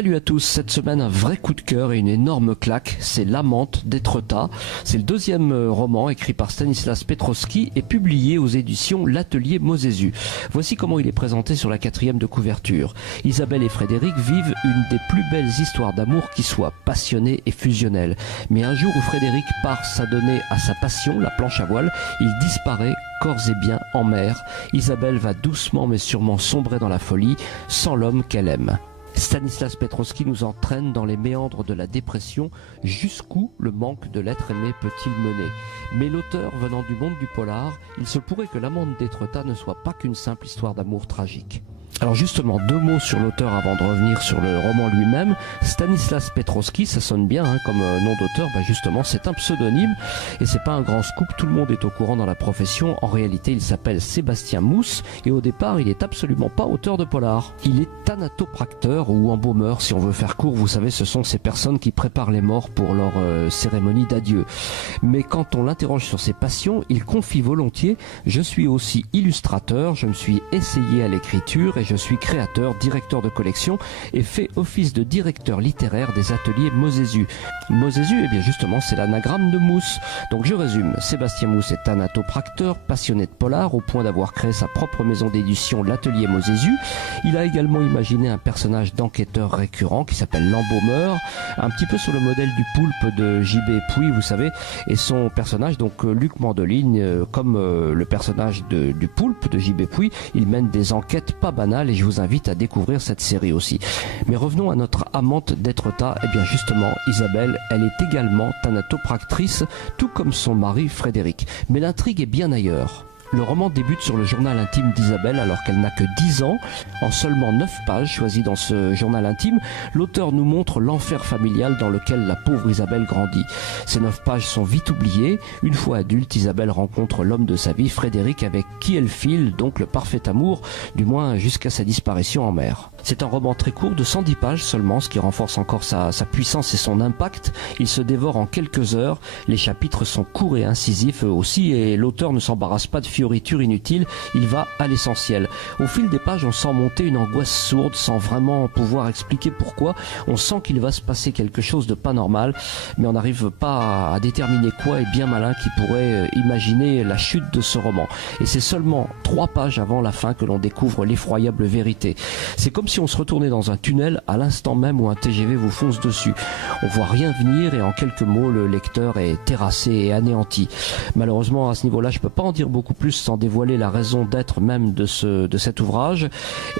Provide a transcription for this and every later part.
Salut à tous, cette semaine un vrai coup de cœur et une énorme claque, c'est L'Amante d'Étretat. C'est le deuxième roman écrit par Stanislas Petrowski et publié aux éditions L'Atelier Mausésu. Voici comment il est présenté sur la 4e de couverture. Isabelle et Frédéric vivent une des plus belles histoires d'amour qui soit passionnée et fusionnelle. Mais un jour où Frédéric part s'adonner à sa passion, la planche à voile, il disparaît corps et biens en mer. Isabelle va doucement mais sûrement sombrer dans la folie, sans l'homme qu'elle aime. Stanislas Petrowski nous entraîne dans les méandres de la dépression, jusqu'où le manque de l'être aimé peut-il mener. Mais l'auteur venant du monde du polar, il se pourrait que L'Amante d'Étretat ne soit pas qu'une simple histoire d'amour tragique. Alors justement, deux mots sur l'auteur avant de revenir sur le roman lui-même. Stanislas Petrowski, ça sonne bien comme nom d'auteur, justement c'est un pseudonyme et c'est pas un grand scoop, tout le monde est au courant dans la profession. En réalité il s'appelle Sébastien Mousse et au départ il est absolument pas auteur de polar. Il est thanatopracteur ou embaumeur si on veut faire court, vous savez ce sont ces personnes qui préparent les morts pour leur cérémonie d'adieu. Mais quand on l'interroge sur ses passions, il confie volontiers: je suis aussi illustrateur, je me suis essayé à l'écriture et je suis créateur, directeur de collection et fait office de directeur littéraire des ateliers Mausésu. Mausésu, eh bien justement, c'est l'anagramme de Mousse. Donc je résume, Sébastien Mousse est thanatopracteur, passionné de polar au point d'avoir créé sa propre maison d'édition, l'Atelier Mausésu. Il a également imaginé un personnage d'enquêteur récurrent qui s'appelle l'embaumeur, un petit peu sur le modèle du poulpe de J.B. Puy, vous savez, et son personnage, donc Luc Mandoline, comme le personnage du poulpe de J.B. Puy, il mène des enquêtes pas banales et je vous invite à découvrir cette série aussi. Mais revenons à notre amante d'Étretat. Eh bien justement, Isabelle, elle est également thanatopractrice, tout comme son mari Frédéric. Mais l'intrigue est bien ailleurs. Le roman débute sur le journal intime d'Isabelle alors qu'elle n'a que 10 ans. En seulement 9 pages choisies dans ce journal intime, l'auteur nous montre l'enfer familial dans lequel la pauvre Isabelle grandit. Ces 9 pages sont vite oubliées. Une fois adulte, Isabelle rencontre l'homme de sa vie, Frédéric, avec qui elle file donc le parfait amour, du moins jusqu'à sa disparition en mer. C'est un roman très court de 110 pages seulement, ce qui renforce encore sa puissance et son impact. Il se dévore en quelques heures. Les chapitres sont courts et incisifs eux aussi et l'auteur ne s'embarrasse pas de fioritures inutiles, il va à l'essentiel. Au fil des pages, on sent monter une angoisse sourde sans vraiment pouvoir expliquer pourquoi. On sent qu'il va se passer quelque chose de pas normal, mais on n'arrive pas à déterminer quoi, et bien malin qui pourrait imaginer la chute de ce roman. Et c'est seulement 3 pages avant la fin que l'on découvre l'effroyable vérité. C'est comme si on se retournait dans un tunnel à l'instant même où un TGV vous fonce dessus. On voit rien venir et en quelques mots, le lecteur est terrassé et anéanti. Malheureusement, à ce niveau-là, je peux pas en dire beaucoup plus sans dévoiler la raison d'être même de cet ouvrage,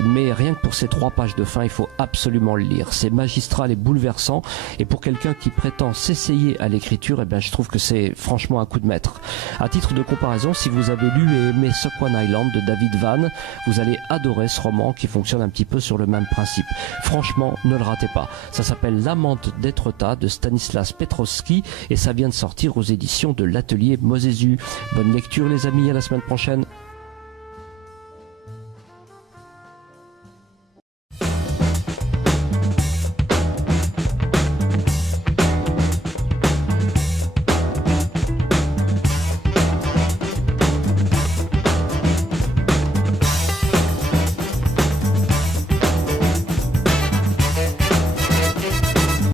mais rien que pour ces 3 pages de fin, il faut absolument le lire. C'est magistral et bouleversant, et pour quelqu'un qui prétend s'essayer à l'écriture, eh bien, je trouve que c'est franchement un coup de maître. À titre de comparaison, si vous avez lu et aimé Squan Island de David Vann, vous allez adorer ce roman qui fonctionne un petit peu sur le même principe. Franchement, ne le ratez pas. Ça s'appelle L'Amante d'Étretat de Stanislas Petrowski et ça vient de sortir aux éditions de l'Atelier Mausésu. Bonne lecture les amis, à la semaine prochaine.